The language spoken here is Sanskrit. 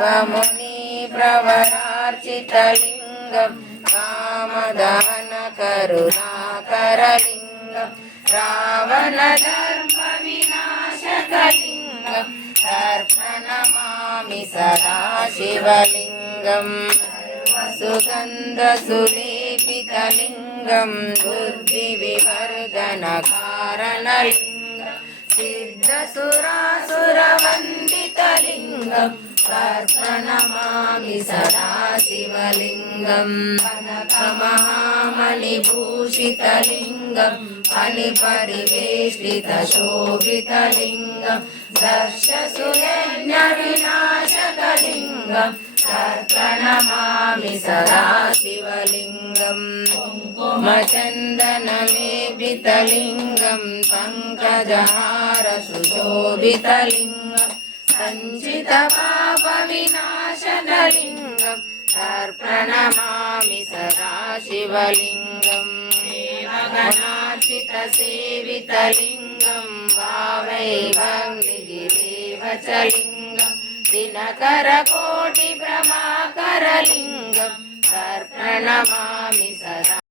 स्वमुनि प्रवरार्चितलिङ्गं कामदहनकरुणाकरलिङ्गं रावणधर्मविनाशकलिङ्गं तर्पणमामि सदा शिवलिङ्गम् सुगन्धसुलेपितलिङ्गं बुद्धिविवर्धनकारणलिङ्गं सिद्धसुरासुरवन्दितलिङ्गं तर्पणमामि सदा शिवलिङ्गं कनकमहामणिभूषितलिङ्गं फणिपरिवेष्टितशोभितलिङ्गं दर्शसुयज्ञविनाशकलिङ्गं तर्पणमामि सदा शिवलिङ्गं कुङ्कुमचन्दनलेपितलिङ्गं पङ्कजहारसुशोभितलिङ्गं सञ्चितपापविनाशकलिङ्गं तर्पणमामि सदा शिवलिङ्गं देवगणार्चितसेवितलिङ्गं भावैर्भङ्गिगिरेव च लिङ्गं दिनकरकोटिप्रभाकरलिङ्गं तर्पणमामि सदा